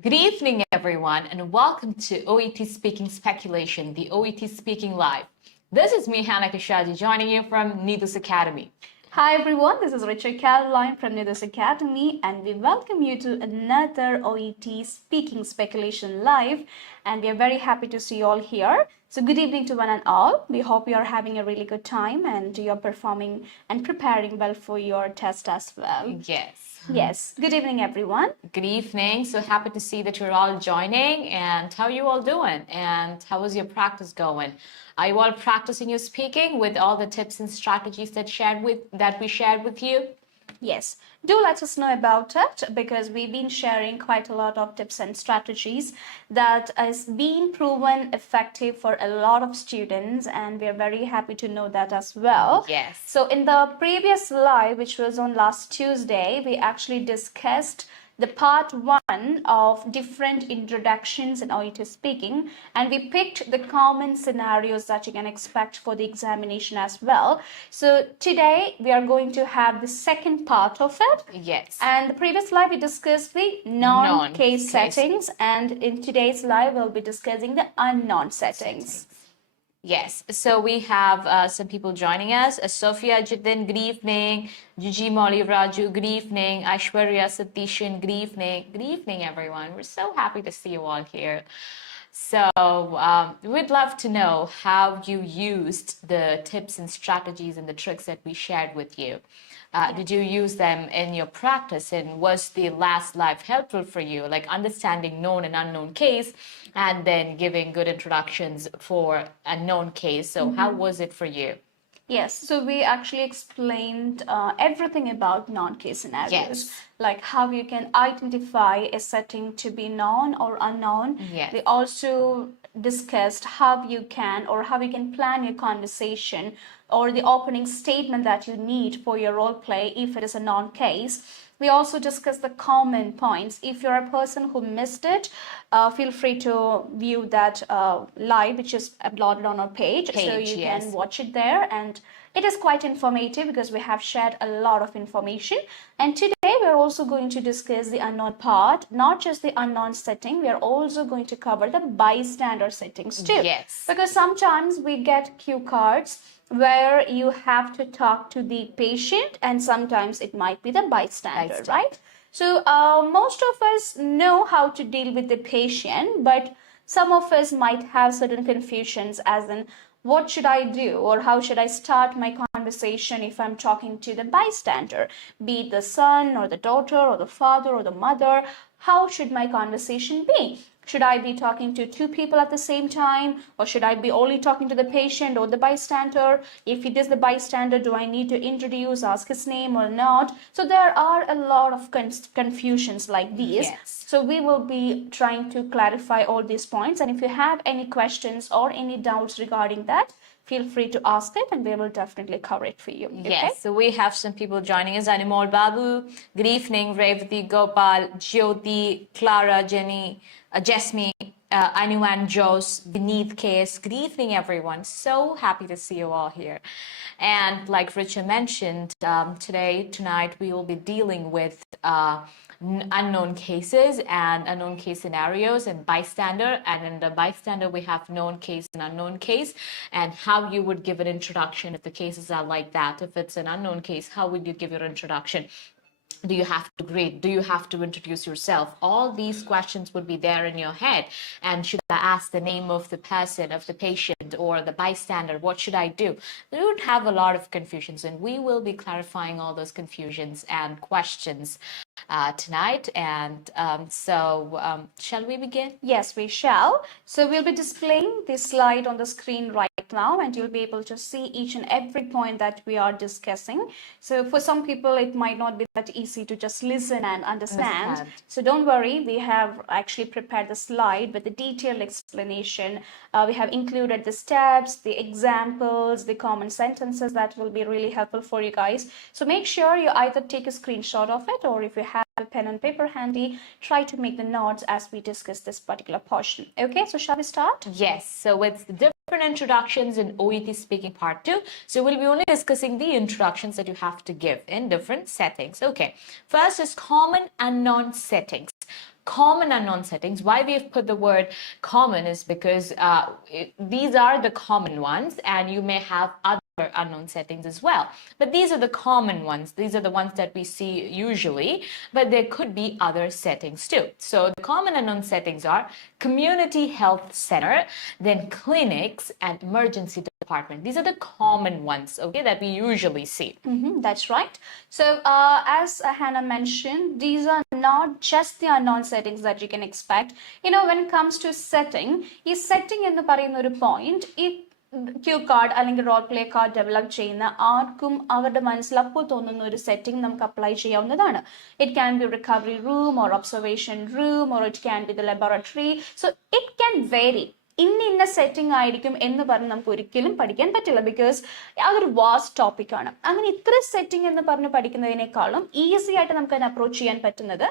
Good evening, everyone, and welcome to OET Speaking Speculation, the OET Speaking Live. This is me, Hannah Kashaji, joining you from 𝐻𝐿 Academy. Hi everyone, this is Richard Caroline from 𝐻𝐿 Academy, and we welcome you to another OET Speaking Speculation Live, and we are very happy to see you all here. So good evening to one and all. We hope you are having a really good time and you're performing and preparing well for your test as well. Yes. Good evening, everyone. Good evening. So happy to see that you're all joining. And how are you all doing? And how is your practice going? Are you all practicing your speaking with all the tips and strategies that we shared with you? Yes, do let us know about it, because we've been sharing quite a lot of tips and strategies that has been proven effective for a lot of students, and we are very happy to know that as well. Yes. So in the previous live, which was on last Tuesday, we actually discussed the part 1 of different introductions in OET speaking, and we picked the common scenarios that you can expect for the examination as well. So today we are going to have the second part of it. Yes. And the previous live we discussed the non-case settings, and in today's live we'll be discussing the unknown settings. Yes, so we have some people joining us. Sophia Jitin, good evening. Gigi Molly Raju, good evening. Aishwarya Satishan, good evening. Good evening, everyone. We're so happy to see you all here. So we'd love to know how you used the tips and strategies and the tricks that we shared with you. Did you use them in your practice, and was the last live helpful for you, like understanding known and unknown case and then giving good introductions for a known case? So how was it for you? Yes, so we actually explained everything about non-case scenarios. Yes. Like how you can identify a setting to be known or unknown. Yes. We also discussed how you can plan your conversation or the opening statement that you need for your role play if it is a non-case. We also discussed the common points. If you're a person who missed it, feel free to view that live, which is uploaded on our page, so you can watch it there. And it is quite informative because we have shared a lot of information. And today we're also going to discuss the unknown part, not just the unknown setting. We are also going to cover the bystander settings too. Yes. Because sometimes we get cue cards where you have to talk to the patient, and sometimes it might be the bystander, right? So most of us know how to deal with the patient, but some of us might have certain confusions as in, what should I do, or how should I start my conversation if I'm talking to the bystander, be it the son or the daughter or the father or the mother? How should my conversation be? Should I be talking to two people at the same time, or should I be only talking to the patient or the bystander? If it is the bystander, do I need to introduce, ask his name or not? So there are a lot of confusions like these. Yes. So we will be trying to clarify all these points, and if you have any questions or any doubts regarding that, feel free to ask it and we will definitely cover it for you. Yes, so we have some people joining us. Animal Babu, good evening. Revati, Gopal, Jyoti, Clara, Jenny, Jasmine, Anu and Jose, Beneath Case. Good evening, everyone. So happy to see you all here. And like Richard mentioned, tonight, we will be dealing with unknown cases and unknown case scenarios and bystander. And in the bystander, we have known case and unknown case, and how you would give an introduction if the cases are like that. If it's an unknown case, how would you give your introduction? Do you have to greet? Do you have to introduce yourself? All these questions would be there in your head. And should I ask the name of the person, of the patient, or the bystander? What should I do? You would have a lot of confusions, and we will be clarifying all those confusions and questions tonight. And shall we begin? Yes, we shall. So we'll be displaying this slide on the screen right now, and you'll be able to see each and every point that we are discussing. So for some people, it might not be that easy to just listen and understand. So don't worry, we have actually prepared the slide with the detailed explanation. We have included the steps, the examples, the common sentences that will be really helpful for you guys. So make sure you either take a screenshot of it, or if you have a pen and paper handy, try to make the notes as we discuss this particular portion. Okay, so shall we start? Yes, so it's the different different introductions in OET speaking part 2. So we'll be only discussing the introductions that you have to give in different settings. Okay, first is common unknown settings. Common unknown settings. Why we have put the word common is because these are the common ones, and you may have other unknown settings as well, but these are the common ones. These are the ones that we see usually, but there could be other settings too. So the common unknown settings are community health center, then clinics, and emergency department. These are the common ones, okay, that we usually see. That's right. So as Hannah mentioned, these are not just the unknown settings that you can expect. When it comes to setting, is setting in the പറയുന്ന point, Q card അല്ലെങ്കിൽ role play card develop ചെയ്യുന്ന ആർക്കും അവരുടെ മനസ്സിൽ അപ്പോൾ തോന്നുന്ന ഒരു setting നമുക്ക് അപ്ലൈ ചെയ്യാവുന്നതാണ്. It can be recovery room or observation room or it can be the laboratory. So it can vary. ഇന്ന സെറ്റിംഗ് ആയിരിക്കും എന്ന് പറഞ്ഞ് നമുക്ക് ഒരിക്കലും പഠിക്കാൻ പറ്റില്ല, ബിക്കോസ് അതൊരു വാസ്റ്റ് ടോപ്പിക്കാണ്. അങ്ങനെ ഇത്ര സെറ്റിംഗ് എന്ന് പറഞ്ഞ് പഠിക്കുന്നതിനേക്കാളും ഈസി ആയിട്ട് നമുക്ക് അതിനെ അപ്രോച്ച് ചെയ്യാൻ പറ്റുന്നത്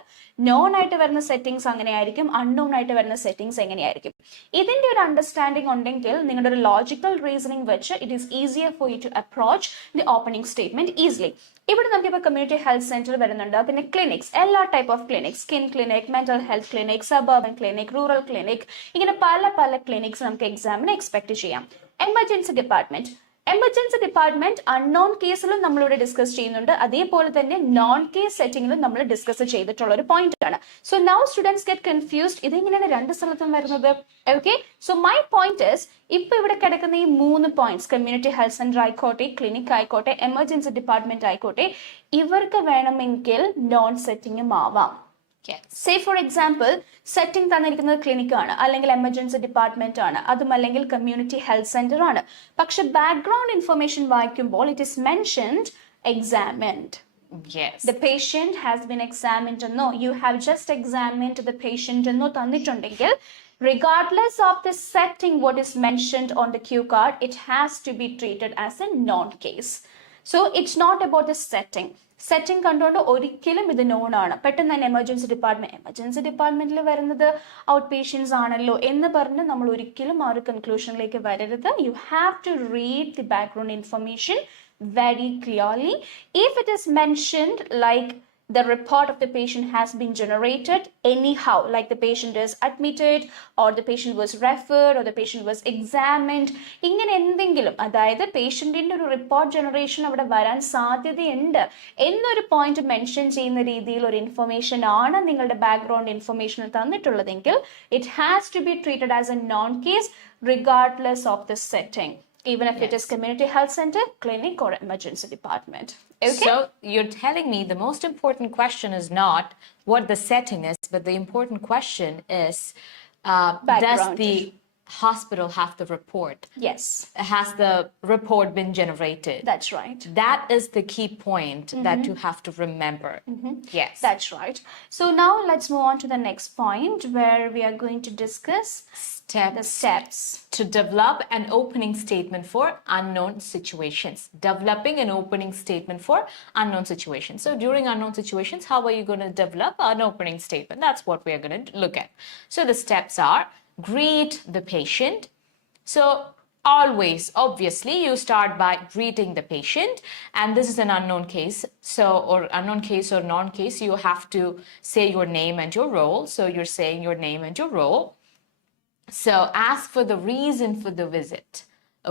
നോൺ ആയിട്ട് വരുന്ന സെറ്റിംഗ്സ് അങ്ങനെയായിരിക്കും, അൺനോൺ ആയിട്ട് വരുന്ന സെറ്റിംഗ്സ് എങ്ങനെയായിരിക്കും. ഇതിന്റെ ഒരു അണ്ടർസ്റ്റാൻഡിംഗ് ഉണ്ടെങ്കിൽ നിങ്ങളുടെ ഒരു ലോജിക്കൽ റീസണിംഗ് വെച്ച് it is easier for you to approach the opening statement easily. ഇവിടെ നമുക്കിപ്പോൾ കമ്മ്യൂണിറ്റി ഹെൽത്ത് സെന്റർ വരുന്നുണ്ട്, പിന്നെ ക്ലിനിക്സ്, എല്ലാ type of clinics, skin clinic, mental health clinic, suburban clinic, rural clinic, ഇങ്ങനെ പല ക്ലിനിക്സ് നമുക്ക് എക്സാമിന് എക്സ്പെക്ട് ചെയ്യാം. എമർജൻസി ഡിപ്പാർട്ട്മെന്റ് അൺനോൺ കേസിലും നമ്മളിവിടെ ഡിസ്കസ് ചെയ്യുന്നുണ്ട്, അതേപോലെ തന്നെ നോൺ കേസ് സെറ്റിംഗിലും നമ്മൾ ഡിസ്കസ് ചെയ്തിട്ടുള്ള ഒരു പോയിന്റ് ആണ്. So now students get confused, ഇതെങ്ങനെയാണ് രണ്ട് സ്ഥലത്തും വരുന്നത്? Okay, so my point is, ഇപ്പൊ ഇവിടെ കിടക്കുന്ന ഈ 3 പോയിന്റ്സ്, കമ്മ്യൂണിറ്റി ഹെൽത്ത് സെന്റർ ആയിക്കോട്ടെ, ക്ലിനിക് ആയിക്കോട്ടെ, എമർജൻസി ഡിപ്പാർട്ട്മെന്റ് ആയിക്കോട്ടെ, ഇവർക്ക് വേണമെങ്കിൽ നോൺ സെറ്റിംഗും ആവാം. സേ ഫോർ എക്സാമ്പിൾ, സെറ്റിംഗ് തന്നിരിക്കുന്നത് ക്ലിനിക് ആണ്, അല്ലെങ്കിൽ എമർജൻസി ഡിപ്പാർട്ട്മെന്റ് ആണ്, അതും അല്ലെങ്കിൽ കമ്മ്യൂണിറ്റി ഹെൽത്ത് സെന്റർ ആണ്. പക്ഷെ ബാക്ക്ഗ്രൗണ്ട് ഇൻഫർമേഷൻ വായിക്കുമ്പോൾ it is mentioned examined. Yes. The patient has been examined എന്നോ you have just examined the patient എന്നോ തന്നിട്ടുണ്ടെങ്കിൽ, regardless of the setting what is mentioned on the cue card, it has to be treated as a non-case. So it's not about the setting. Setting കണ്ടുകൊണ്ട് ഒരിക്കലും ഇത് non ആണ്. പെട്ടെന്ന് തന്നെ emergency ഡിപ്പാർട്ട്മെന്റിൽ വരുന്നത് ഔട്ട് പേഷ്യൻസ് ആണല്ലോ എന്ന് പറഞ്ഞ് നമ്മൾ ഒരിക്കലും ആ ഒരു കൺക്ലൂഷനിലേക്ക് വരരുത്. You have to read the background information very clearly. If it is mentioned like the report of the patient has been generated anyhow, like the patient is admitted or the patient was referred or the patient was examined, ഇങ്ങനെ എന്തെങ്കിലും, അതായത് പേഷ്യന്റിന്റെ ഒരു report generation അവിടെ വരാൻ സാധ്യതയുണ്ട് എന്നൊരു point mention ചെയ്യുന്ന രീതിയിൽ ഒരു ഇൻഫർമേഷൻ ആണ് നിങ്ങളുടെ ബാക്ക്ഗ്രൗണ്ട് ഇൻഫർമേഷനിൽ തന്നിട്ടുള്ളതെങ്കിൽ, it has to be treated as a known case regardless of the setting, even if it is community health center, clinic or emergency department. Okay? So you're telling me the most important question is not what the setting is, but the important question is, does the hospital have the report? Yes. Has the report been generated? That's right. That is the key point that you have to remember. Yes. That's right. So now let's move on to the next point where we are going to discuss the steps to develop an opening statement for unknown situations. Developing an opening statement for unknown situations. So during unknown situations, how are you going to develop an opening statement? That's what we are going to look at. So the steps are: greet the patient. So always, obviously, you start by greeting the patient, and this is an unknown case. So, or unknown case or non-case, you have to say your name and your role. So you're saying your name and your role. So ask for the reason for the visit.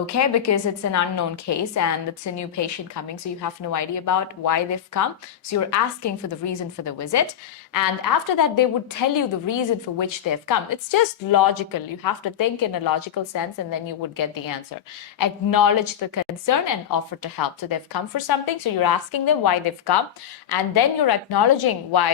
Okay, because it's an unknown case and it's a new patient coming, so you have no idea about why they've come. So you're asking for the reason for the visit, and after that they would tell you the reason for which they've come. It's just logical. You have to think in a logical sense, and then you would get the answer. Acknowledge the concern and offer to help. So they've come for something, so you're asking them why they've come, and then you're acknowledging why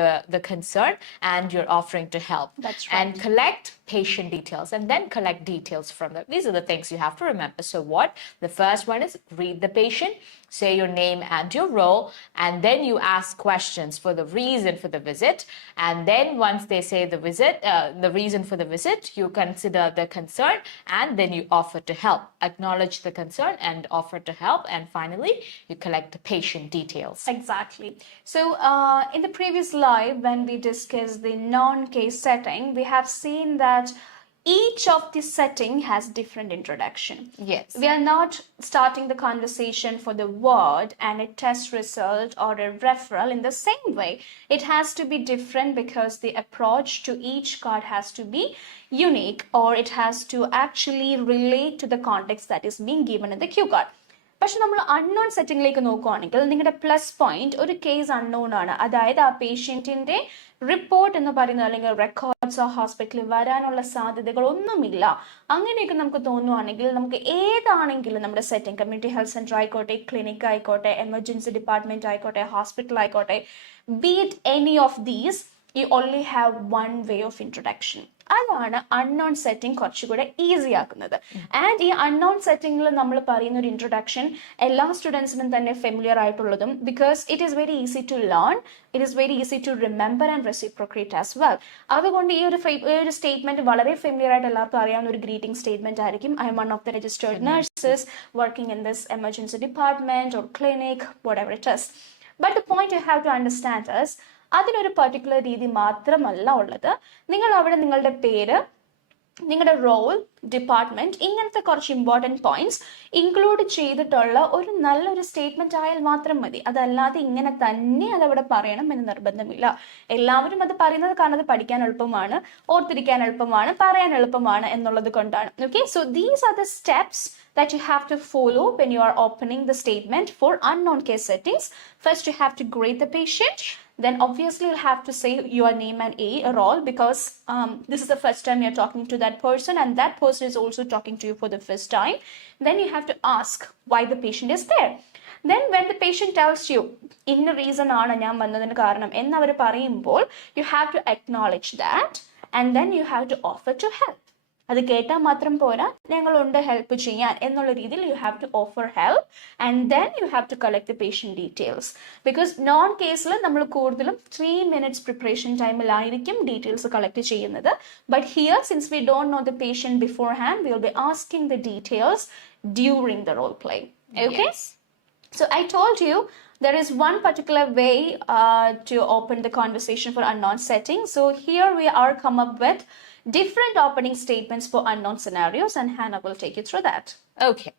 the concern, and you're offering to help. That's right. And collect patient details, and then collect details from them. These are the things you have to remember. So what? The first one is greet the patient, say your name and your role, and then you ask questions for the reason for the visit. And then once they say the reason for the visit, you consider the concern, and then you offer to help. Acknowledge the concern and offer to help, and finally you collect the patient details. Exactly. So in the previous live, when we discussed the non-case setting, we have seen that each of the setting has different introduction. Yes. We are not starting the conversation for the word and a test result or a referral in the same way. It has to be different because the approach to each card has to be unique, or it has to actually relate to the context that is being given in the cue card. പക്ഷെ നമ്മൾ unknown സെറ്റിംഗിലേക്ക് നോക്കുകയാണെങ്കിൽ നിങ്ങളുടെ plus point ഒരു case unknown ആണ്. അതായത് ആ പേഷ്യന്റിന്റെ report എന്ന് പറയുന്നത് അല്ലെങ്കിൽ റെക്കോർഡ്സോ ഹോസ്പിറ്റലിൽ വരാനുള്ള സാധ്യതകൾ ഒന്നുമില്ല. അങ്ങനെയൊക്കെ നമുക്ക് തോന്നുവാണെങ്കിൽ നമുക്ക് ഏതാണെങ്കിലും നമ്മുടെ സെറ്റിംഗ്, കമ്മ്യൂണിറ്റി ഹെൽത്ത് സെന്റർ ആയിക്കോട്ടെ, ക്ലിനിക് ആയിക്കോട്ടെ, എമർജൻസി ഡിപ്പാർട്ട്മെന്റ് ആയിക്കോട്ടെ, ഹോസ്പിറ്റൽ ആയിക്കോട്ടെ, be it any of these, you only have one way of introduction. അതാണ് അൺനോൺ സെറ്റിംഗ് കുറച്ചുകൂടെ ഈസി ആക്കുന്നത്. ആൻഡ് ഈ അൺനോൺ സെറ്റിംഗിൽ നമ്മൾ പറയുന്ന ഒരു ഇൻട്രൊഡക്ഷൻ എല്ലാ സ്റ്റുഡൻസിനും തന്നെ ഫെമിലിയർ ആയിട്ടുള്ളതും, because it is very easy to learn, it is very easy to remember and reciprocate as well. അതുകൊണ്ട് ഈ ഒരു സ്റ്റേറ്റ്മെന്റ് വളരെ ഫെമിലിയർ ആയിട്ട് എല്ലാവർക്കും അറിയാവുന്ന ഒരു ഗ്രീറ്റിംഗ് സ്റ്റേറ്റ്മെന്റ് ആയിരിക്കും. I M one of the registered nurses working in this emergency department or clinic, whatever it is. But the point you have to understand is, അതിനൊരു പർട്ടിക്കുലർ രീതി മാത്രമല്ല ഉള്ളത്. നിങ്ങൾ അവിടെ നിങ്ങളുടെ പേര്, നിങ്ങളുടെ റോൾ, ഡിപ്പാർട്ട്മെന്റ്, ഇങ്ങനത്തെ കുറച്ച് ഇമ്പോർട്ടൻറ്റ് പോയിന്റ്സ് ഇൻക്ലൂഡ് ചെയ്തിട്ടുള്ള ഒരു നല്ലൊരു സ്റ്റേറ്റ്മെന്റ് ആയാൽ മാത്രം മതി. അതല്ലാതെ ഇങ്ങനെ തന്നെ അതവിടെ പറയണം എന്ന് നിർബന്ധമില്ല. എല്ലാവരും അത് പറയുന്നത് കാരണം അത് പഠിക്കാൻ എളുപ്പമാണ്, ഓർത്തിരിക്കാൻ എളുപ്പമാണ്, പറയാൻ എളുപ്പമാണ് എന്നുള്ളത് കൊണ്ടാണ്. Okay, so these are the steps that you have to follow when you are opening the statement for unknown case settings. First, you have to grade the patient. Then obviously you'll have to say your name and a role, because this is the first time you're talking to that person and that person is also talking to you for the first time. Then you have to ask why the patient is there. Then when the patient tells you, inna reason aanu njan vannadinu kaaranam ennu avaru parayumbol, you have to acknowledge that and then you have to offer to help. അത് കേട്ടാൽ മാത്രം പോരാ, ഞങ്ങളുണ്ട് help ചെയ്യാൻ എന്നുള്ള രീതിയിൽ you have to offer help and then you have to collect the patient details. Because known കേസിൽ നമ്മൾ കൂടുതലും 3 minutes പ്രിപ്പറേഷൻ ടൈമിലായിരിക്കും ഡീറ്റെയിൽസ് കളക്ട് ചെയ്യുന്നത്. But here, since we don't know the patient beforehand, we will be asking the details during the role play. Okay, so I told you there is one particular way to open the conversation for unknown setting. So here we are come up with different opening statements for unknown scenarios, and Hannah will take you through that. Okay,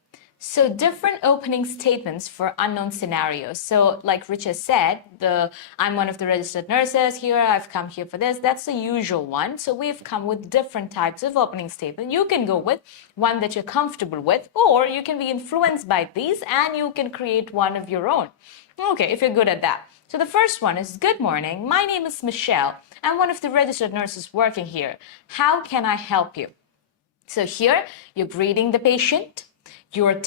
so different opening statements for unknown scenarios. So like Richard said, I'm one of the registered nurses here, I've come here for this. That's the usual one. So we've come with different types of opening statement. You can go with one that you're comfortable with, or you can be influenced by these and you can create one of your own. Okay, if you're good at that. So the first one is, good morning, my name is Michelle. I'm one of the registered nurses working here. How can I help you? So here, you're greeting the patient, you're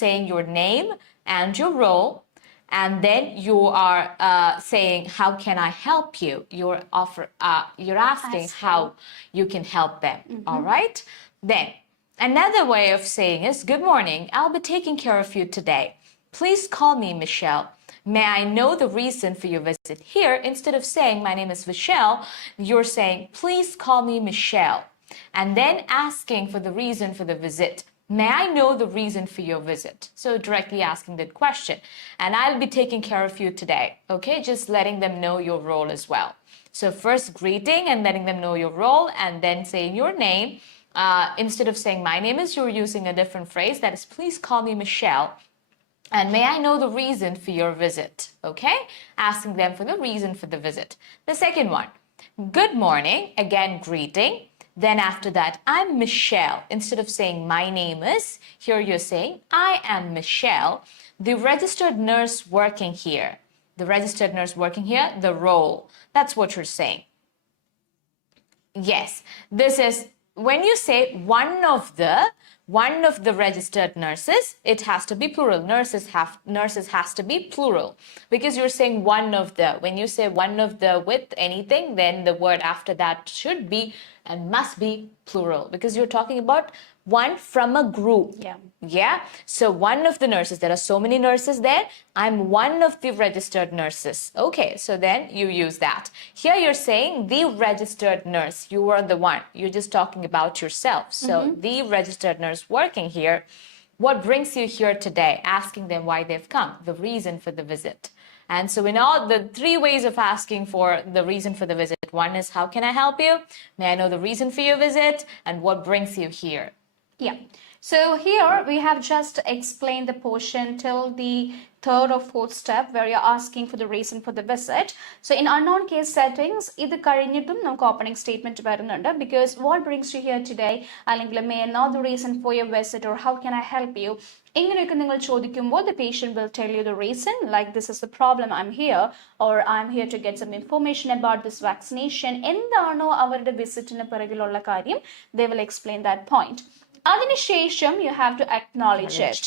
saying your name and your role, and then you are saying, how can I help you? You're asking how you can help them, all right? Then, another way of saying is, good morning, I'll be taking care of you today. Please call me Michelle. May I know the reason for your visit? Here, instead of saying, my name is Michelle, you're saying, please call me Michelle. And then asking for the reason for the visit. May I know the reason for your visit? So directly asking that question. And I'll be taking care of you today. Okay, just letting them know your role as well. So first greeting and letting them know your role, and then saying your name. Instead of saying my name is, you're using a different phrase, that is, please call me Michelle. And may I know the reason for your visit? Okay, asking them for the reason for the visit. The second one, good morning, again greeting. Then after that, I'm Michelle. Instead of saying my name is, here you're saying I am Michelle, the registered nurse working here. The registered nurse working here, the role. That's what you're saying. Yes, this is when you say one of the registered nurses, it has to be plural. Nurses has to be plural, because you're saying one of the. When you say one of the with anything, then the word after that should be and must be plural, because you're talking about one from a group. Yeah. So one of the nurses, there are so many nurses there. I'm one of the registered nurses. Okay, so then you use that. Here you're saying the registered nurse. You are the one. You're just talking about yourself. So the registered nurse working here. What brings you here today? Asking them why they've come. The reason for the visit. And so we know the three ways of asking for the reason for the visit. One is, how can I help you? May I know the reason for your visit and what brings you here? Yeah. So here we have just explained the portion till the third or fourth step where you're asking for the reason for the visit. So in unknown case settings, ഇത് കഴിഞ്ഞിട്ടും നമുക്ക് opening statement വരുന്നുണ്ട് because what brings you here today അല്ലെങ്കിൽ may I know the reason for your visit or how can I help you? ഇങ്ങനെയൊക്കെ നിങ്ങൾ ചോദിക്കുമ്പോൾ the patient will tell you the reason like this is the problem I'm here or I'm here to get some information about this vaccination. എന്താണോ അവരുടെ വിസിറ്റിന് പിറകിലുള്ള കാര്യം they will explain that point. അതിനുശേഷം you have to acknowledge it.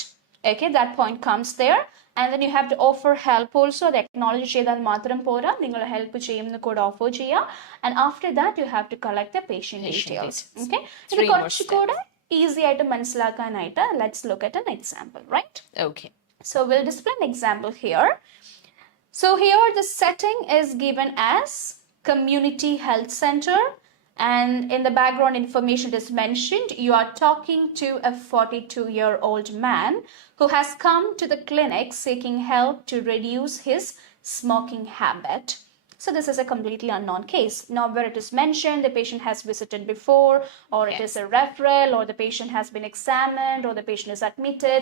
Okay, that point comes there. And then you have to offer help also. The acknowledge ചെയ്താൽ മാത്രം പോരാ, നിങ്ങൾ help ചെയ്യുമെന്ന് കൂടെ offer ചെയ്യുക. And after that, you have to collect the patient details. Okay, ഇത് കുറച്ചുകൂടെ easy ആയിട്ട് മനസ്സിലാക്കാനായിട്ട് let's look at an example, right? Okay. So we'll display an example here. So here the setting is given as community health center. And in the background information it is mentioned, you are talking to a 42-year-old man who has come to the clinic seeking help to reduce his smoking habit. So this is a completely unknown case. Now where it is mentioned, the patient has visited before, or it is a referral, or the patient has been examined, or the patient is admitted.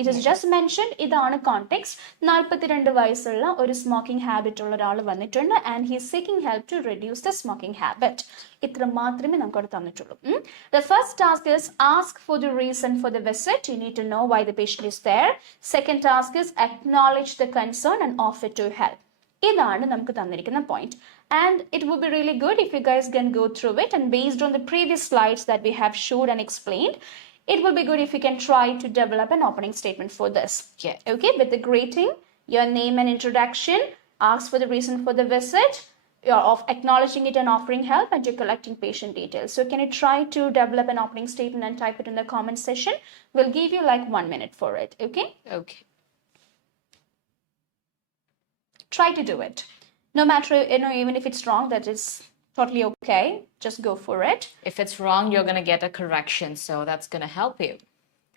It is just mentioned, ഇതാണ് context. 42 വയസ്സുള്ള ഒരു smoking habit ഉള്ള ഒരാൾ വന്നിട്ടുണ്ട് and he is seeking help to reduce the smoking habit. ഇത്ര മാത്രമേ നമുക്കവിടെ തന്നിട്ടുള്ളൂ. The first task is ask for the reason for the visit. You need to know why the patient is there. Second task is acknowledge the concern and offer to help. ഇതാണ് നമുക്ക് തന്നിരിക്കുന്ന point. And it would be really good if you guys can go through it and based on the previous slides that we have showed and explained, it will be good if you can try to develop an opening statement for this. Yeah. Okay, with the greeting, your name and introduction, ask for the reason for the visit, you're of acknowledging it and offering help, and you're collecting patient details. So can you try to develop an opening statement and type it in the comment section? We'll give you like 1 minute for it. Okay? Okay. Try to do it. No matter, even if it's wrong, that is totally okay. Just go for it. If it's wrong, you're going to get a correction. So that's going to help you.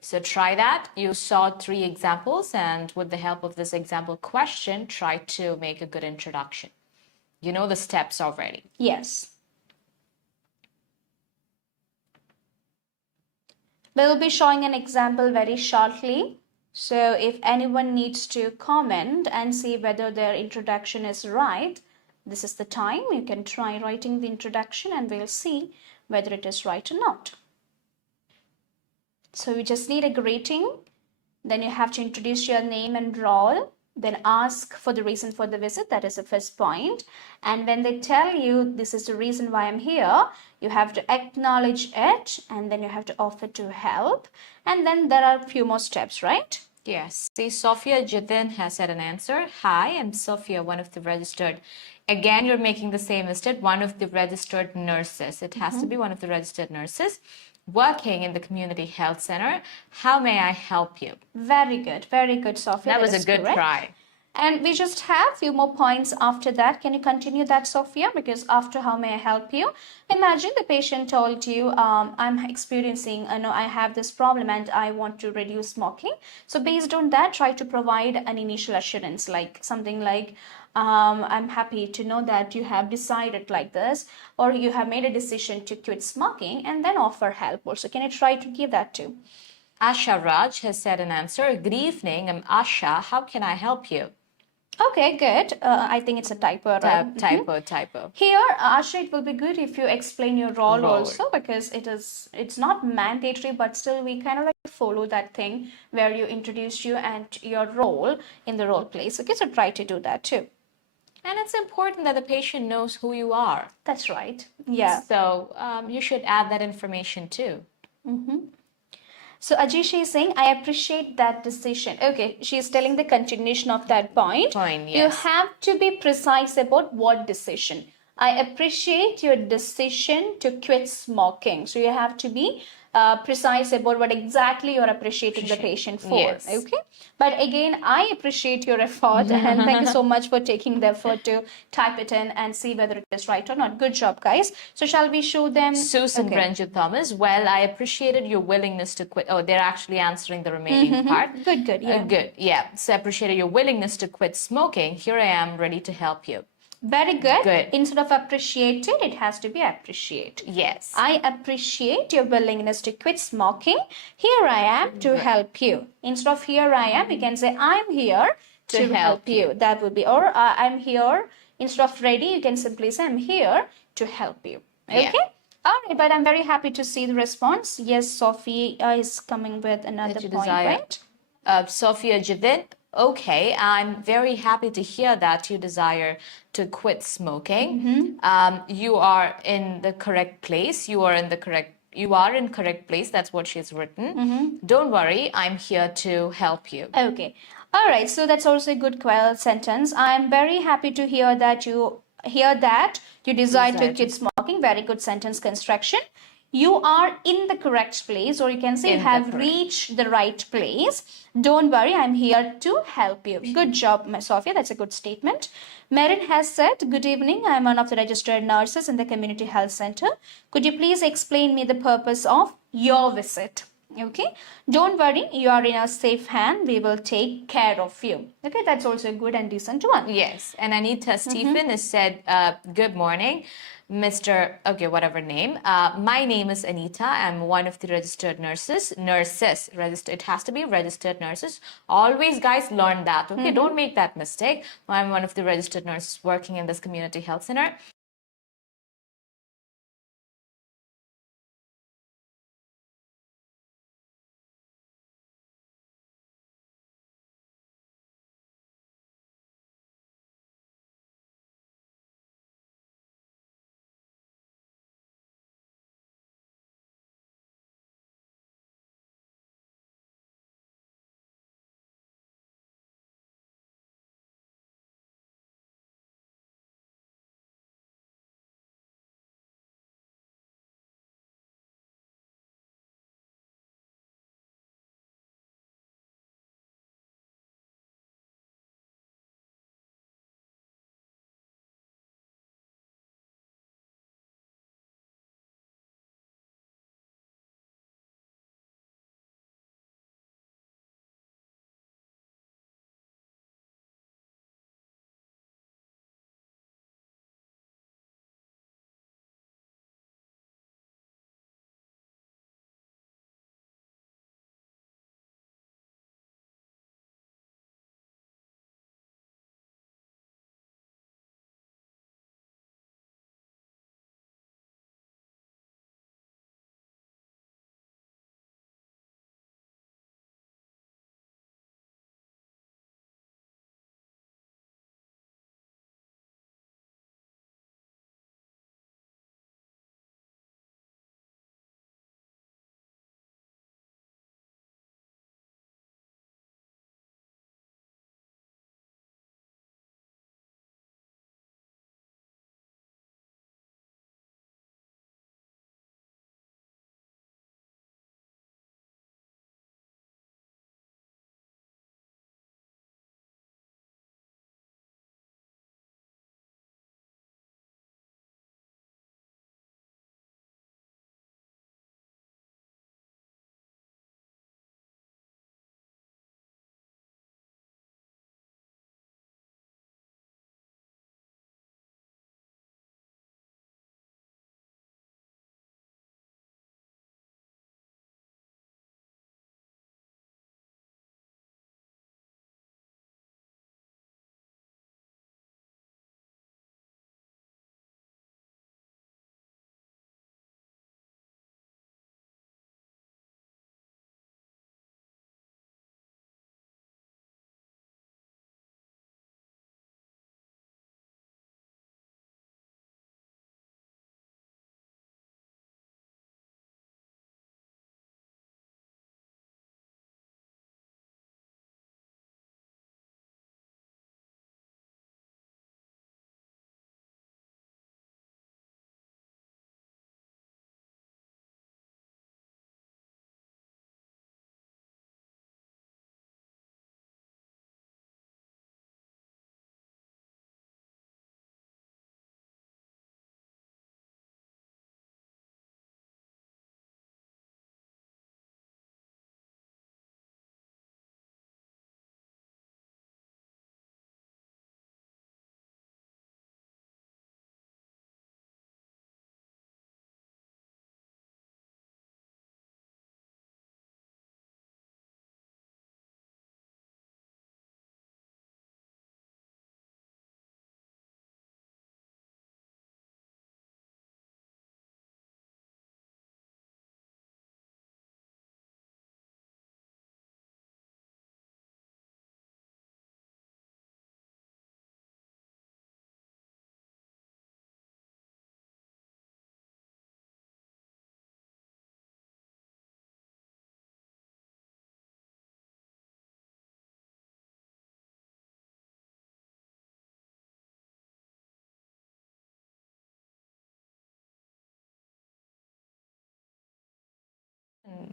So try that. You saw 3 examples, and with the help of this example question, try to make a good introduction. You know the steps already. Yes. We'll be showing an example very shortly. So if anyone needs to comment and see whether their introduction is right, this is the time. You can try writing the introduction and we'll see whether it is right or not. So you just need a greeting. Then you have to introduce your name and role. Then ask for the reason for the visit. That is the first point. And when they tell you this is the reason why I'm here, you have to acknowledge it and then you have to offer to help. And then there are a few more steps, right? Yes. See, Sophia Jitin has said an answer. Hi, I'm Sophia, one of the registered. Again, you're making the same mistake. One of the registered nurses. It has to be one of the registered nurses working in the community health center. How may I help you? Very good. Very good, Sophia. That was a good try. And we just have a few more points after that. Can you continue that, Sophia? Because after how may I help you? Imagine the patient told you, I'm experiencing, I have this problem and I want to reduce smoking. So based on that, try to provide an initial assurance, like something like, I'm happy to know that you have decided like this, or you have made a decision to quit smoking, and then offer help also. Can you try to give that too? Asha Raj has said an answer. Good evening, I'm Asha. How can I help you? Okay, good. I think it's a typo, right? Typo. Here, Asha, it will be good if you explain your role also, because it's not mandatory, but still we kind of like follow that thing where you introduce you and your role in the role place. Okay, so try to do that too. And it's important that the patient knows who you are. That's right. Yeah. So you should add that information too. So Ajisha is saying, I appreciate that decision. Okay, she's telling the continuation of that point. Yes. You have to be precise about what decision. I appreciate your decision to quit smoking. So you have to be precise about what exactly you're appreciating the patient for. Yes. Okay. But again, I appreciate your effort and thank you so much for taking the effort to type it in and see whether it is right or not. Good job, guys. So shall we show them? Susan Brenju Thomas, well, I appreciated your willingness to quit. Oh, they're actually answering the remaining part. Good, yeah. Good, yeah. So I appreciated your willingness to quit smoking. Here I am, ready to help you. Very good. Good. Instead of appreciated, it has to be appreciate. Yes. I appreciate your willingness to quit smoking. Here I am to help you. Instead of here I am, you can say I'm here to help you. That would be, or I'm here. Instead of ready, you can simply say I'm here to help you. Okay? Yeah. All right, but I'm very happy to see the response. Yes, Sophie is coming with another point, right? Sophia Javed, okay, I'm very happy to hear that you desire to quit smoking. You are in the correct place. You are in correct place. That's what she's written. Don't worry, I'm here to help you. Okay. All right. So that's also a good sentence. I'm very happy to hear that you desire to quit smoking. Very good sentence construction. You are in the correct place, or you can say you have reached the right place. Don't worry, I'm here to help you. Good job, Sophia. That's a good statement. Merin has said, good evening. I'm one of the registered nurses in the community health center. Could you please explain me the purpose of your visit? Okay, don't worry, you are in a safe hand. We will take care of you. Okay, that's also a good and decent one. Yes, and Anita Stephen has said, good morning, Mr. Okay, whatever name. My name is Anita. I'm one of the registered nurses. It has to be registered nurses. Always, guys, learn that. Okay, don't make that mistake. I'm one of the registered nurses working in this community health center.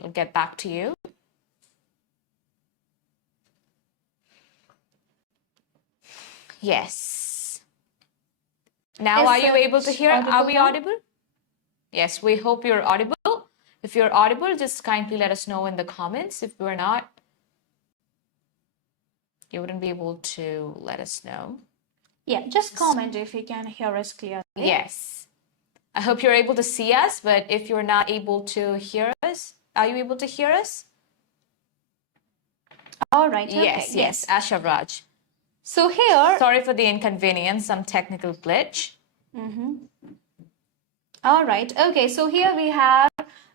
I'll get back to you. Yes. Now, are you able to hear? Are we audible? Yes, we hope you're audible. If you're audible, just kindly let us know in the comments. If we're not, you wouldn't be able to let us know. Yeah, just comment if you can hear us clearly. Yes. I hope you're able to see us, but if you're not able to hear us, are you able to hear us? All right. Okay. Yes, Asha Raj. So here... Sorry for the inconvenience, some technical glitch. All right. Okay, so here we have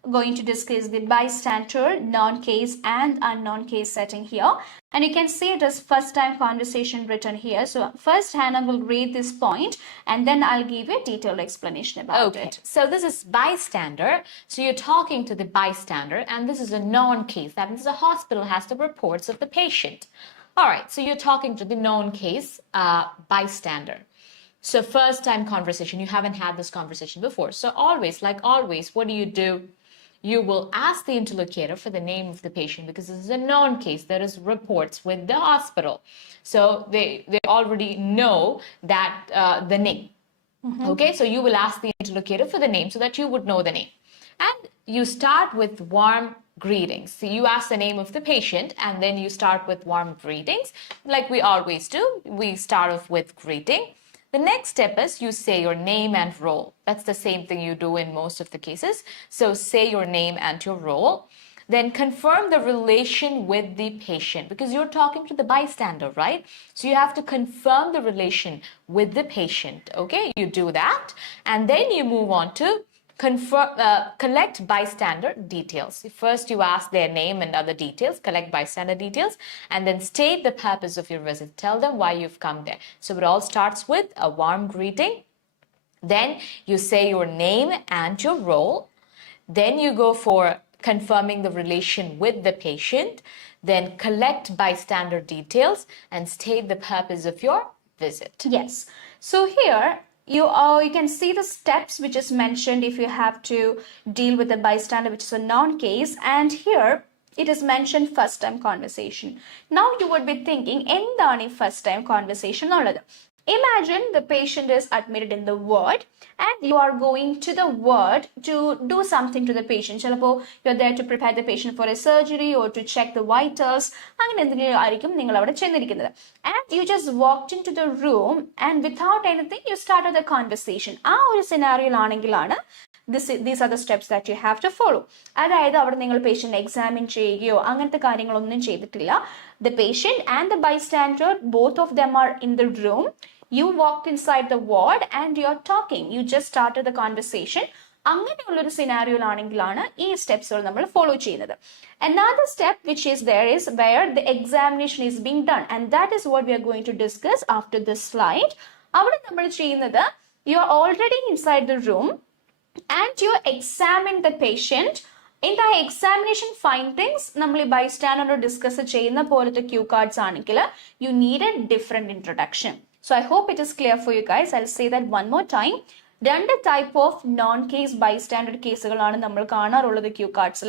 going to discuss the bystander, non-case and unknown case setting here. And you can see it as first time conversation written here. So first Hannah will read this point and then I'll give you a detailed explanation about it. So this is bystander. So you're talking to the bystander and this is a non-case. That means the hospital has the reports of the patient. All right, so you're talking to the known case bystander. So first time conversation, you haven't had this conversation before. So always, like always, what do? You will ask the interlocutor for the name of the patient because this is a known case. There is reports with the hospital. So they already know that the name. Okay, so you will ask the interlocutor for the name so that you would know the name. And you start with warm greetings. So you ask the name of the patient and then you start with warm greetings. Like we always do, we start off with greeting. The next step is you say your name and role. That's the same thing you do in most of the cases. So say your name and your role. Then confirm the relation with the patient because you're talking to the bystander, right? So you have to confirm the relation with the patient. Okay, you do that. And then you move on to collect bystander details. First, you ask their name and other details, collect bystander details, and then state the purpose of your visit. Tell them why you've come there. So it all starts with a warm greeting. Then you say your name and your role. Then you go for confirming the relation with the patient. Then collect bystander details and state the purpose of your visit. Yes. So here, you can see the steps which is mentioned if you have to deal with the bystander, which is a non-case. And here it is mentioned first time conversation. Now you would be thinking, endani first time conversation ulladu? Imagine the patient is admitted in the ward and you are going to the ward to do something to the patient. You're there to prepare the patient for a surgery or to check the vitals. And you just walked into the room and without anything, you started the conversation. Scenario these are the steps that you have to follow. The patient examine the patient and the bystander, both of them are in the room. You walked inside the ward and you're talking. You just started the conversation. അങ്ങനെയുള്ളൊരു സിനാരിയോയിലാണെങ്കിലാണ് ഈ സ്റ്റെപ്സുകൾ നമ്മൾ follow ചെയ്യുന്നത്. Another step which is there is where the examination is being done and that is what we are going to discuss after this slide. അവിടെ നമ്മൾ ചെയ്യുന്നത്, you are already inside the room and you examine the patient. In the examination findings, we bystander discuss the cue cards you need a different introduction. So I hope it is clear for you guys. I'll say that one more time. Two type of non-case bystander cases the cue cards.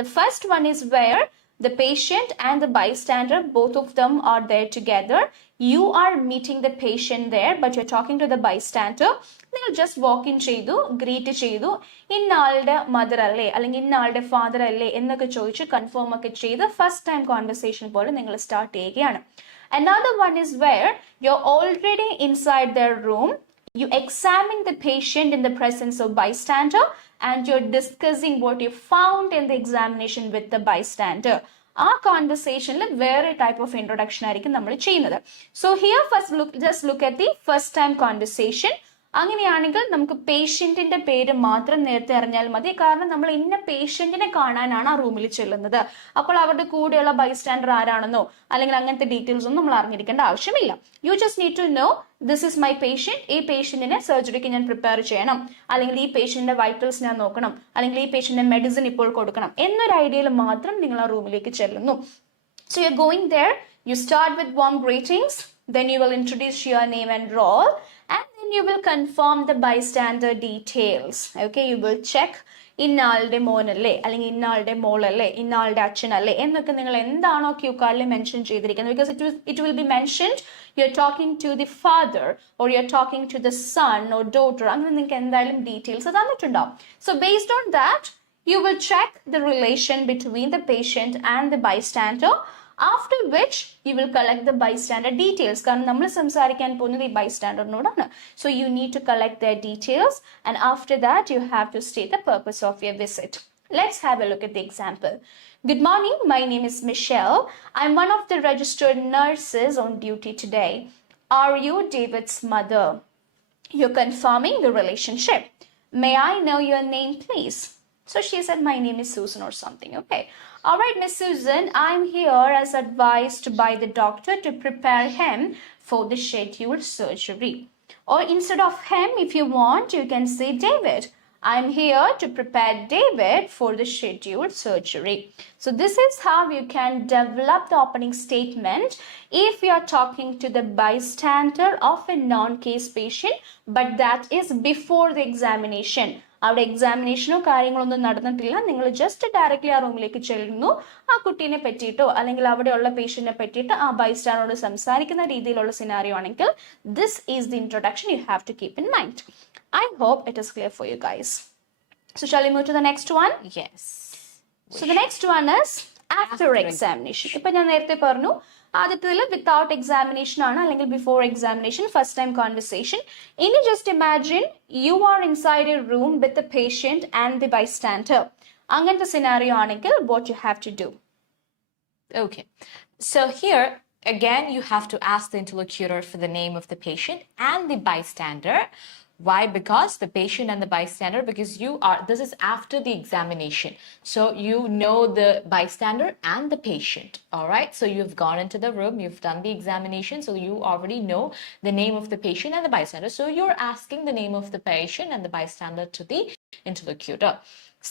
The first one is where the patient and the bystander, both of them are there together. You are meeting the patient there, but you're talking to the bystander. They'll just walk in cheydu, greet cheydu, innalde mother alle, allengi innalde father alle ennokku choichu confirm okke cheydu first time conversation pole ningal start cheyukayanu. Another one is where you're already inside their room. You examine the patient in the presence of bystander and you're discussing what you found in the examination with the bystander. Our conversation very type of introduction. So here just look at the first time conversation. അങ്ങനെയാണെങ്കിൽ നമുക്ക് പേഷ്യന്റിന്റെ പേര് മാത്രം നേരത്തെ അറിഞ്ഞാൽ മതി. കാരണം നമ്മൾ ഇന്ന പേഷ്യന്റിനെ കാണാനാണ് ആ റൂമിൽ ചെല്ലുന്നത്. അപ്പോൾ അവരുടെ കൂടെയുള്ള ബൈസ്റ്റാൻഡർ ആരാണെന്നോ അല്ലെങ്കിൽ അങ്ങനത്തെ ഡീറ്റെയിൽസ് ഒന്നും നമ്മൾ അറിഞ്ഞിരിക്കേണ്ട ആവശ്യമില്ല. You just need to know this is my patient. ഈ പേഷ്യന്റിനെ സർജറിക്ക് ഞാൻ പ്രിപ്പയർ ചെയ്യണം, അല്ലെങ്കിൽ ഈ പേഷ്യന്റിന്റെ വൈറ്റൽസ് ഞാൻ നോക്കണം, അല്ലെങ്കിൽ ഈ പേഷ്യന്റിന്റെ മെഡിസിൻ ഇപ്പോൾ കൊടുക്കണം എന്നൊരു ഐഡിയയിൽ മാത്രം നിങ്ങൾ ആ റൂമിലേക്ക് ചെല്ലുന്നു. So you're going there, you start with warm greetings, then you will introduce your name and role, and then you will confirm the bystander details. Okay, you will check ഇന്ന ആളുടെ മോനല്ലേ, അല്ലെങ്കിൽ ഇന്ന ആളുടെ മോളല്ലേ, ഇന്ന ആളുടെ അച്ഛനല്ലേ എന്നൊക്കെ നിങ്ങൾ എന്താണോ ക്യൂ കാർഡിൽ മെൻഷൻ ചെയ്തിരിക്കുന്നത്, because it will be mentioned you're talking to the father or you're talking to the son or daughter, അങ്ങനെ നിങ്ങൾക്ക് എന്തായാലും details തന്നിട്ടുണ്ടാവും. So based on that, you will check the relation between the patient and the bystander, after which you will collect the bystander details. കാരണം നമ്മൾ സംസാരിക്കാൻ പോകുന്നത് ഈ ബൈസ്റ്റാൻഡറിനോടാണ്. So you need to collect their details, and after that you have to state the purpose of your visit. Let's have a look at the example. Good morning, my name is Michelle. I'm one of the registered nurses on duty today. Are you David's mother? You're confirming the relationship. May I know your name, please? So she said, my name is Susan or something. Okay. All right, Miss Susan, I'm here as advised by the doctor to prepare him for the scheduled surgery. Or instead of him, if you want, you can say David. I'm here to prepare David for the scheduled surgery. So this is how you can develop the opening statement if you are talking to the bystander of a non-case patient, but that is before the examination. അവിടെ എക്സാമിനേഷനോ കാര്യങ്ങളൊന്നും നടന്നിട്ടില്ല, നിങ്ങൾ just directly ആ റൂമിലേക്ക് ചെല്ലുന്നു, ആ കുട്ടീനെ പറ്റിയിട്ടോ അല്ലെങ്കിൽ അവിടെയുള്ള പേഷ്യന്റിനെ പറ്റിയിട്ട് ആ ബൈസ്റ്റാൻഡറോട് സംസാരിക്കുന്ന രീതിയിലുള്ള സിനാരിയോ ആണെങ്കിൽ this is the introduction you have to keep in mind. I hope it is clear for you guys. So shall we move to the next one? Yes. So the next one is after examination. ഇപ്പൊ ഞാൻ നേരത്തെ പറഞ്ഞു ആദ്യത്തിൽ without examination ആണ്, അല്ലെങ്കിൽ before examination, first time conversation. ഇനി just imagine you are inside a room with a patient and the bystander. അങ്ങനത്തെ scenario ആണെങ്കിൽ what you have to do. Okay. So here again you have to ask the interlocutor for the name of the patient and the bystander. Why? Because the patient and the bystander, because this is after the examination. So you know the bystander and the patient. All right. So you've gone into the room, you've done the examination. So you already know the name of the patient and the bystander. So you're asking the name of the patient and the bystander to the interlocutor.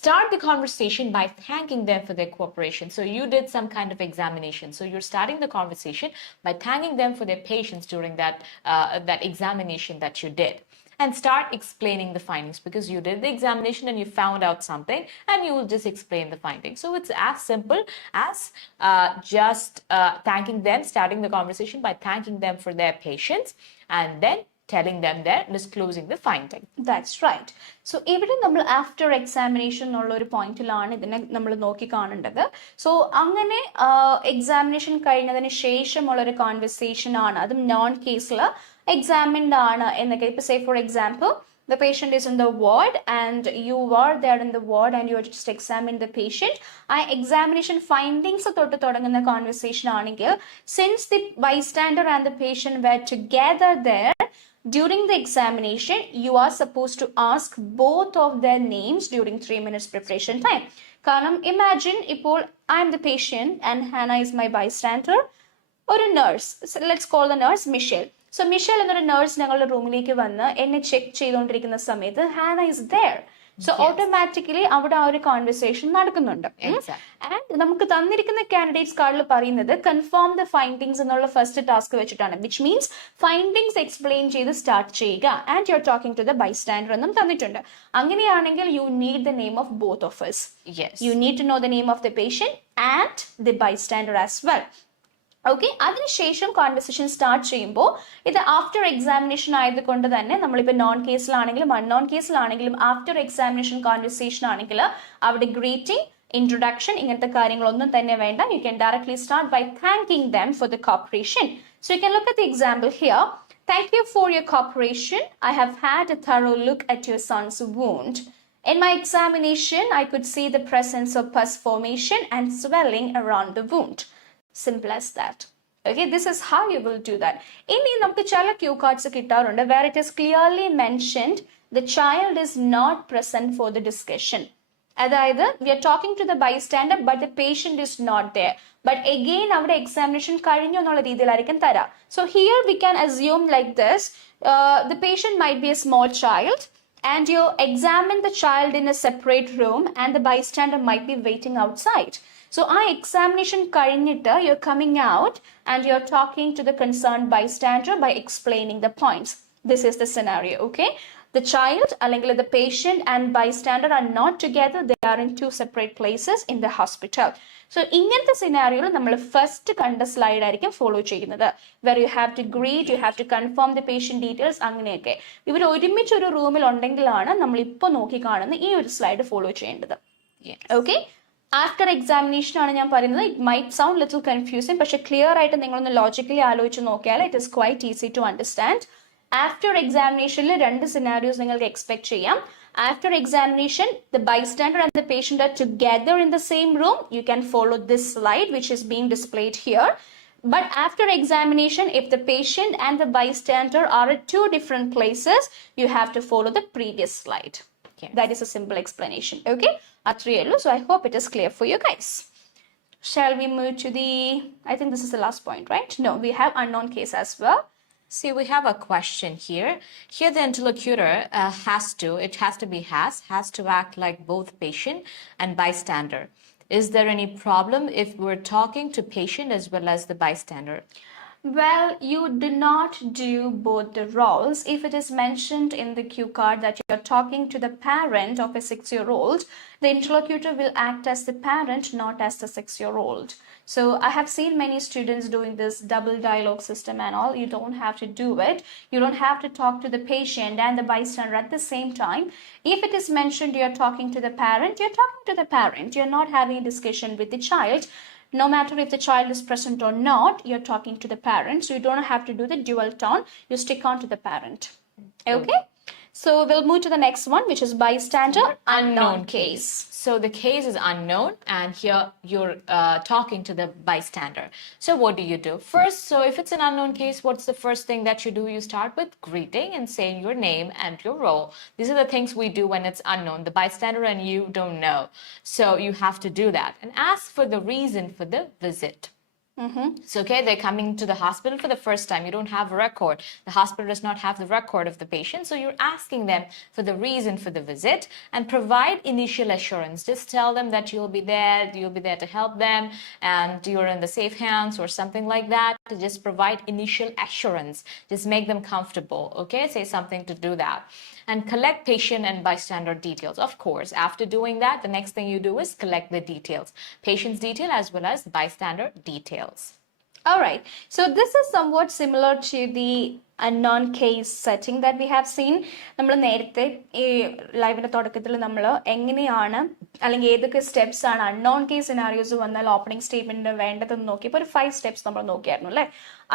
Start the conversation by thanking them for their cooperation. So you did some kind of examination. So you're starting the conversation by thanking them for their patience during that examination that you did. And start explaining the findings, because you did the examination and you found out something and you will just explain the findings. So it's as simple as just thanking them, starting the conversation by thanking them for their patience and then telling them their disclosing the finding. That's right. So ഇവിടെ നമ്മൾ after examination എന്നുള്ള ഒരു പോയിന്റിലാണ് ഇതിനെ നമ്മൾ നോക്കി കാണേണ്ടത്. So അങ്ങനെ examination കഴിഞ്ഞതിന് ശേഷമുള്ള ഒരു കോൺവെർസേഷൻ ആണ്, അതും നോൺ കേസിൽ എക്സാമിൻഡ് ആണ് എന്നൊക്കെ. ഇപ്പൊ say for example, the patient is in the ward and you are there in the ward and you are just examining the patient. ആ examination findings തൊട്ട് തുടങ്ങുന്ന conversation ആണെങ്കിൽ, since the bystander and the patient were together there during the examination, you are supposed to ask both of their names during 3 minutes preparation time. കാരണം imagine ഇപ്പോൾ I am the patient and Hannah is my bystander. ഒരു nurse, so let's call the nurse Michelle. So Michelle എന്നൊരു nurse ഞങ്ങളുടെ റൂമിലേക്ക് വന്ന് എന്നെ check ചെയ്തുകൊണ്ടിരിക്കുന്ന സമയത്ത് Hannah is there. So automatically അവിടെ ആ ഒരു കോൺവെർസേഷൻ നടക്കുന്നുണ്ട്. ആൻഡ് നമുക്ക് തന്നിരിക്കുന്ന കാൻഡിഡേറ്റ്സ് കാർഡിൽ പറയുന്നത് കൺഫേം ദ ഫൈൻഡിങ്സ് എന്നുള്ള ഫസ്റ്റ് ടാസ്ക് വെച്ചിട്ടാണ്, വിച്ച് മീൻസ് ഫൈൻഡിങ്സ് എക്സ്പ്ലെയിൻ ചെയ്ത് സ്റ്റാർട്ട് ചെയ്യുക. And you are talking to the bystander എന്നും തന്നിട്ടുണ്ട്. അങ്ങനെയാണെങ്കിൽ you need the name of both of us. You need to know the name of the patient and the bystander as well. Okay, അതിനുശേഷം conversation start ചെയ്യുമ്പോൾ ഇത് after examination ആയതുകൊണ്ട് തന്നെ നമ്മളിപ്പോൾ known കേസിലാണെങ്കിലും അൺനോൺ കേസിലാണെങ്കിലും ആഫ്റ്റർ എക്സാമിനേഷൻ കോൺവെർസേഷൻ ആണെങ്കിൽ അവിടെ ഗ്രീറ്റിംഗ്, ഇൻട്രൊഡക്ഷൻ ഇങ്ങനത്തെ കാര്യങ്ങളൊന്നും തന്നെ വേണ്ട. You can directly start by thanking them for the cooperation. So you can look at the example here. Thank you for your cooperation. I have had a thorough look at your son's wound. In my examination, I could see the presence of pus formation and swelling around the wound. Simple as that. Okay, this is how you will do that. ഇനി നമുക്ക് ചില Q cards കിട്ടാറുണ്ട് where it is clearly mentioned the child is not present for the discussion. അതായത് we are talking to the bystander but the patient is not there. But again അവിടെ examination കഴിഞ്ഞു എന്നുള്ള രീതിയിലായിരിക്കും തരാം. So here we can assume like this, the patient might be a small child and you examine the child in a separate room and the bystander might be waiting outside. So our examination കഴിഞ്ഞിട്ട് you're coming out and you're talking to the concerned bystander by explaining the points. This is the scenario, okay? the child, അല്ലെങ്കിൽ the patient and bystander are not together, they are in two separate places in the hospital. So ഇങ്ങനത്തെ സിനാരിയോയിൽ നമ്മൾ first കണ്ട slide ആയിരിക്കും follow ചെയ്യുന്നത്, where you have to greet, you have to confirm the patient details, അങ്ങനെയൊക്കെ. ഇവർ ഒരുമിച്ച് ഒരു റൂമിൽ ഉണ്ടെങ്കിലാണ് നമ്മൾ ഇപ്പോൾ നോക്കി കാണുന്ന ഈ ഒരു സ്ലൈഡ് ഫോളോ ചെയ്യേണ്ടത്. ഓക്കെ, ആഫ്റ്റർ എക്സാമിനേഷൻ ആണ് ഞാൻ പറയുന്നത്. It might sound little confusing, പക്ഷെ ക്ലിയർ ആയിട്ട് നിങ്ങളൊന്ന് ലോജിക്കലി ആലോചിച്ച് നോക്കിയാൽ it is quite easy to understand. After എക്സാമിനേഷനിൽ രണ്ട് സിനാരിയോസ് നിങ്ങൾക്ക് എക്സ്പെക്ട് ചെയ്യാം. After examination, the bystander and the patient are together in the same room. You can follow this slide which is being displayed here. But after examination, if the patient and the bystander are at two different places, you have to follow the previous slide. Okay. That is a simple explanation. Okay, so I hope it is clear for you guys. Shall we move to the, I think this is the last point, right? No, we have unknown case as well. See, we have a question here. Here the interlocutor has to act like both patient and bystander. Is there any problem if we're talking to patient as well as the bystander? Well, you do not do both the roles. If it is mentioned in the cue card that you are talking to the parent of a 6-year-old, the interlocutor will act as the parent, not as the 6-year-old. So I have seen many students doing this double dialogue system and all. You don't have to do it. You don't have to talk to the patient and the bystander at the same time. If it is mentioned you are talking to the parent, you're talking to the parent. You're not having a discussion with the child. No matter if the child is present or not, you're talking to the parent. So you don't have to do the dual tone. You stick on to the parent. Okay? So we'll move to the next one, which is bystander unknown case. So the case is unknown, and here you're talking to the bystander. So what do you do? First, so if it's an unknown case, what's the first thing that you do? You start with greeting and saying your name and your role. These are the things we do when it's unknown. The bystander and you don't know. So you have to do that and ask for the reason for the visit. So, okay, they're coming to the hospital for the first time. You don't have a record. The hospital does not have the record of the patient. So you're asking them for the reason for the visit and provide initial assurance. Just tell them that you'll be there to help them and you're in the safe hands or something like that. To just provide initial assurance. Just make them comfortable, okay? Say something to do that. And collect patient and bystander details. Of course, after doing that, the next thing you do is collect the details. Patient's detail as well as bystander details. All right. So this is somewhat similar to the unknown case setting that we have seen. നമ്മൾ നേരത്തെ ഈ ലൈവിന്റെ തുടക്കത്തിൽ നമ്മൾ എങ്ങനെയാണ് അല്ലെങ്കിൽ ഏതൊക്കെ steps ആണ് unknown case scenarios വന്നാൽ ഓപ്പണിംഗ് സ്റ്റേറ്റ്മെന്റ് വേണ്ടതെന്ന് നോക്കിയപ്പോൾ ഒരു 5 സ്റ്റെപ്സ് നമ്മൾ നോക്കിയായിരുന്നു അല്ലേ?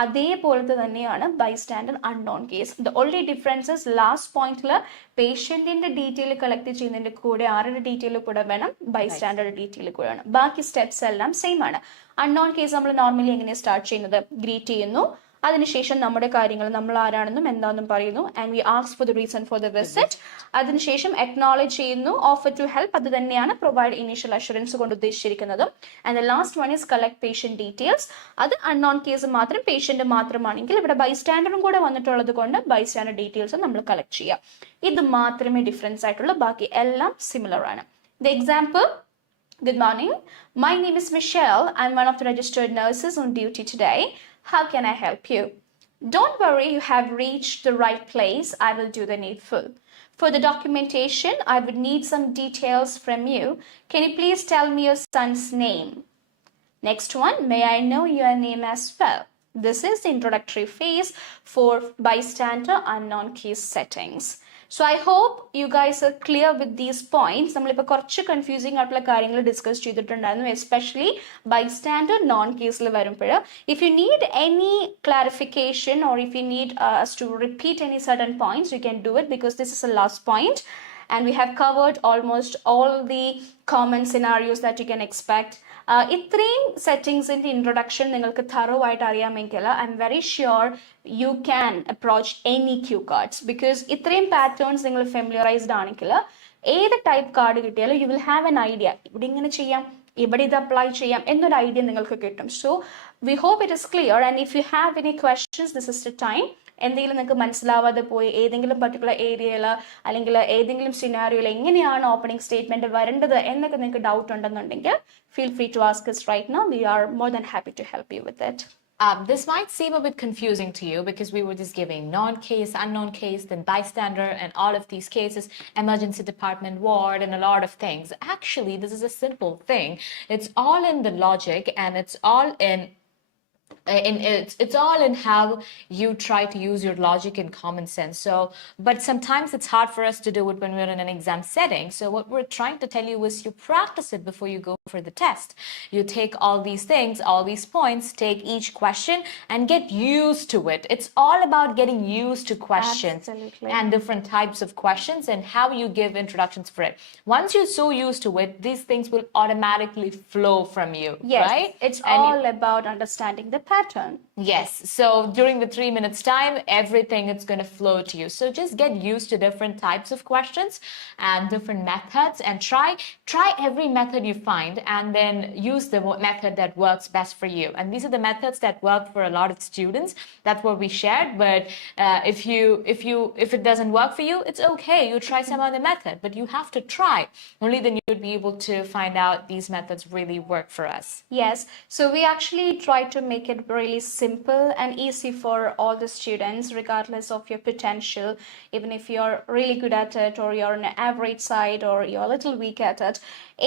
അതേപോലത്തെ തന്നെയാണ് bystander unknown case. The only differences last പോയിന്റിൽ പേഷ്യന്റിന്റെ ഡീറ്റെയിൽ കളക്ട് ചെയ്യുന്നതിന്റെ കൂടെ ആരുടെ ഡീറ്റെയിൽ കൂടെ വേണം, ബൈസ്റ്റാൻഡർ ഡീറ്റെയിൽ കൂടെ വേണം. ബാക്കി സ്റ്റെപ്സ് എല്ലാം സെയിം ആണ്. അൺനോൺ കേസ് നമ്മൾ നോർമലി എങ്ങനെ സ്റ്റാർട്ട് ചെയ്യുന്നത്? ഗ്രീറ്റ് ചെയ്യുന്നു, അതിനുശേഷം നമ്മുടെ കാര്യങ്ങൾ നമ്മൾ ആരാണെന്നും എന്താണെന്നും പറയുന്നു, and we ask for the reason for the visit. അതിനുശേഷം അക്നോളജ് ചെയ്യുന്നു, ഓഫർ ടു ഹെൽപ്പ്. അത് തന്നെയാണ് പ്രൊവൈഡ് ഇനീഷ്യൽ അഷുറൻസ് കൊണ്ട് ഉദ്ദേശിച്ചിരിക്കുന്നത്. And the last one is collect patient details. അത് അൺനോൺ കേസ് മാത്രം പേഷ്യന്റ് മാത്രമാണെങ്കിൽ ഇവിടെ ബൈസ്റ്റാൻഡറും കൂടെ വന്നിട്ടുള്ളത് കൊണ്ട് ബൈസ്റ്റാൻഡർ ഡീറ്റെയിൽസ് നമ്മൾ കളക്ട് ചെയ്യാം. ഇത് മാത്രമേ ഡിഫറൻസ് ആയിട്ടുള്ള, ബാക്കി എല്ലാം സിമിലർ ആണ്. The example: Good morning. My name is Michelle. I'm one of the registered nurses on duty today. How can I help you? Don't worry, you have reached the right place. I will do the needful. For the documentation, I would need some details from you. Can you please tell me your son's name? Next one, may I know your name as well? This is the introductory phase for bystander unknown case settings. So I hope you guys are clear with these points. നമ്മളിപ്പോൾ കുറച്ച് confusing ആയിട്ടുള്ള കാര്യങ്ങൾ discuss ചെയ്തിട്ടുണ്ടായിരുന്നു, especially bystander non കേസിൽ വരുമ്പോൾ. If you need any clarification or if you need us to repeat any certain points, you can do it because this is the last point and we have covered almost all the common scenarios that you can expect. ഇത്രയും സെറ്റിംഗ്സിന്റെ introduction നിങ്ങൾക്ക് thorough ആയിട്ട് അറിയാമെങ്കിൽ I am very sure you can approach any cue cards. Because ഇത്രയും patterns നിങ്ങൾ familiarised ആണെങ്കിൽ ഏത് type card കിട്ടിയാലും you will have an idea. ഇവിടെ ഇങ്ങനെ ചെയ്യാം, ഇവിടെ ഇത് അപ്ലൈ ചെയ്യാം എന്നൊരു ഐഡിയ നിങ്ങൾക്ക് കിട്ടും. So we hope it is clear and if you have any questions, this is the time. എന്തെങ്കിലും നിങ്ങൾക്ക് മനസ്സിലാവാതെ പോയി ഏതെങ്കിലും പർട്ടിക്കുലർ ഏരിയയിൽ അല്ലെങ്കിൽ ഏതെങ്കിലും സിനാരിയോയിൽ എങ്ങനെയാണ് ഓപ്പണിംഗ് സ്റ്റേറ്റ്മെന്റ് വരേണ്ടത് എന്നൊക്കെ നിങ്ങൾക്ക് ഡൗട്ട് ഉണ്ടെന്നുണ്ടെങ്കിൽ feel free to ask us right now. We are more than happy to help you with it. This might seem a bit confusing to you because we were just giving non-case, unknown case, then bystander, and all of these cases, emergency department, ward, and a lot of things. Actually, this is a simple thing. It's all in the logic, and it's all in it's all in how you try to use your logic and common sense. So, but sometimes it's hard for us to do it when we're in an exam setting. So what we're trying to tell you is you practice it before you go for the test. You take all these things, all these points, take each question and get used to it. It's all about getting used to questions. Absolutely. And different types of questions and how you give introductions for it. Once you're so used to it, these things will automatically flow from you. Yes, right? It's all about understanding the pattern. Yes. So during the 3 minutes time, everything is going to flow to you. So just get used to different types of questions and different methods and try every method you find and then use the method that works best for you. And these are the methods that work for a lot of students. That's what we shared. But if it doesn't work for you, it's okay. You try some other method, but you have to try. Only then you would be able to find out these methods really work for us. Yes. So we actually try to make it really simple and easy for all the students, regardless of your potential. Even if you're really good at it, or you're on an average side, or you're a little weak at it,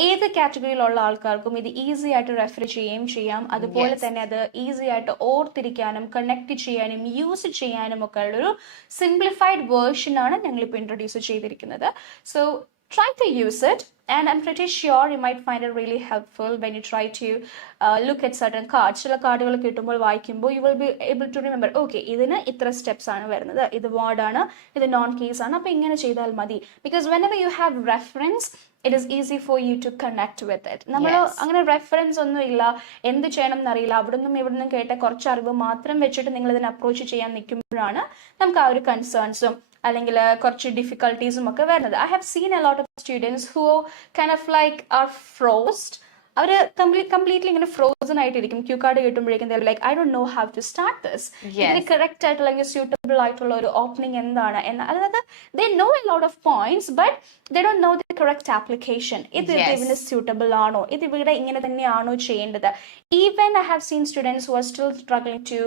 ഏത് കാറ്റഗറിയിലുള്ള ആൾക്കാർക്കും ഇത് easy ആയിട്ട് refer ചെയ്യുകയും ചെയ്യാം. അതുപോലെ തന്നെ അത് easy ആയിട്ട് ഓർത്തിരിക്കാനും കണക്ട് ചെയ്യാനും യൂസ് ചെയ്യാനും ഒക്കെ ഉള്ളൊരു സിംപ്ലിഫൈഡ് വേർഷൻ ആണ് ഞങ്ങളിപ്പോൾ ഇൻട്രൊഡ്യൂസ് ചെയ്തിരിക്കുന്നത്. So try to use it, and I'm pretty sure you might find it really helpful when you try to look at certain cards. ചില കാർഡുകൾ കിട്ടുമ്പോൾ വായിക്കുമ്പോൾ you will be able to remember, okay, ഇതിന് ഇത്ര steps ആണ് വരുന്നത്, ഇത് ward ആണ്, ഇത് നോൺ കേസ് ആണ്, അപ്പോൾ ഇങ്ങനെ ചെയ്താൽ മതി. Because whenever you have reference, it is easy for you to connect with it. നമ്മൾ അങ്ങനെ റെഫറൻസ് ഒന്നും ഇല്ല, എന്ത് ചെയ്യണം എന്നറിയില്ല, അവിടെ നിന്നും ഇവിടെ നിന്നും കേട്ട കുറച്ച് അറിവ് മാത്രം വെച്ചിട്ട് നിങ്ങൾ ഇതിനെ അപ്രോച്ച് ചെയ്യാൻ നിൽക്കുമ്പോഴാണ് നമുക്ക് ആ ഒരു കൺസേൺസും അല്ലെങ്കിൽ കുറച്ച് ഡിഫിക്കൽട്ടീസും ഒക്കെ വരുന്നത്. I have seen a lot of students who kind of like are frozen. അവർ കംപ്ലീറ്റ്ലി ഇങ്ങനെ ഫ്രോസൺ ആയിട്ടിരിക്കും. ക്യൂ കാർഡ് കിട്ടുമ്പോഴേക്കും like I don't know how to start this. ഇതിന് കറക്റ്റ് ആയിട്ടുള്ള അല്ലെങ്കിൽ സ്യൂട്ടബിൾ ആയിട്ടുള്ള ഒരു ഓപ്പണിംഗ് എന്താണ് എന്ന്, അതായത് they know a lot of points but they don't know the correct application. ഇത് ഇതിന് സ്യൂട്ടബിൾ ആണോ, ഇത് ഇവിടെ ഇങ്ങനെ തന്നെയാണോ ചെയ്യേണ്ടത്. Even I have seen students who are still struggling to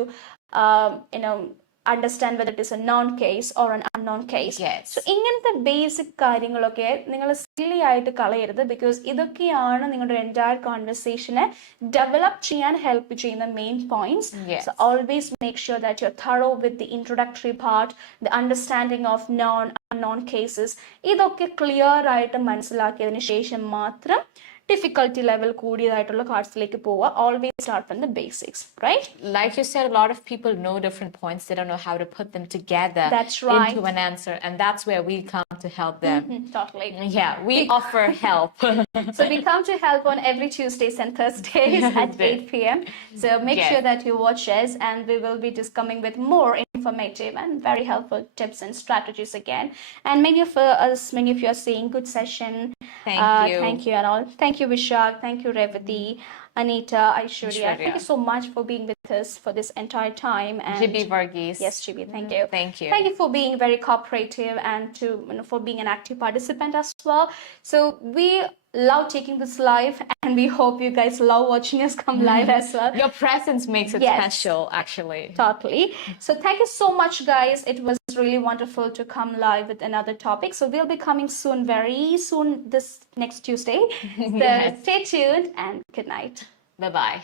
understand whether it is a non-case or an unknown case. So ഇങ്ങനത്തെ basic കാര്യങ്ങളൊക്കെ നിങ്ങൾ സില്ലി ആയിട്ട് കളയരുത്, ബിക്കോസ് ഇതൊക്കെയാണ് നിങ്ങളുടെ എൻറ്റയർ കോൺവെർസേഷനെ ഡെവലപ്പ് ചെയ്യാൻ ഹെൽപ്പ് ചെയ്യുന്ന main points. So always make sure that you're thorough with the introductory part, the understanding of unknown cases. ഇതൊക്കെ ക്ലിയർ ആയിട്ട് മനസ്സിലാക്കിയതിന് ശേഷം മാത്രം difficulty level കൂടിയതായിട്ടുള്ള കാർഡ്സിലേക്ക് പോവുക. Always start from the basics, right? Like you said, a lot of people know different points. They don't know how to put them together into an answer. And that's where we come to help them. Totally. Yeah, we offer help. So we come to help on every Tuesdays and Thursdays at 8 p.m. So make sure that you watch us, and we will be just coming with more informative and very helpful tips and strategies again. And many of you are saying good session. Thank you and all. Thank you, Vishak. Thank you, Revati, Anita, Aishwarya. Thank you so much for being with us for this entire time. And 𝐿𝐵. Yes, 𝐿𝐵. Thank you. Thank you. Thank you for being very cooperative and for being an active participant as well. So we love taking this live, and we hope you guys love watching us come live as well. Your presence makes it special, actually. Totally. So thank you so much, guys. It was really wonderful to come live with another topic. So we'll be coming soon, very soon, this next Tuesday. So stay tuned and good night. Bye-bye.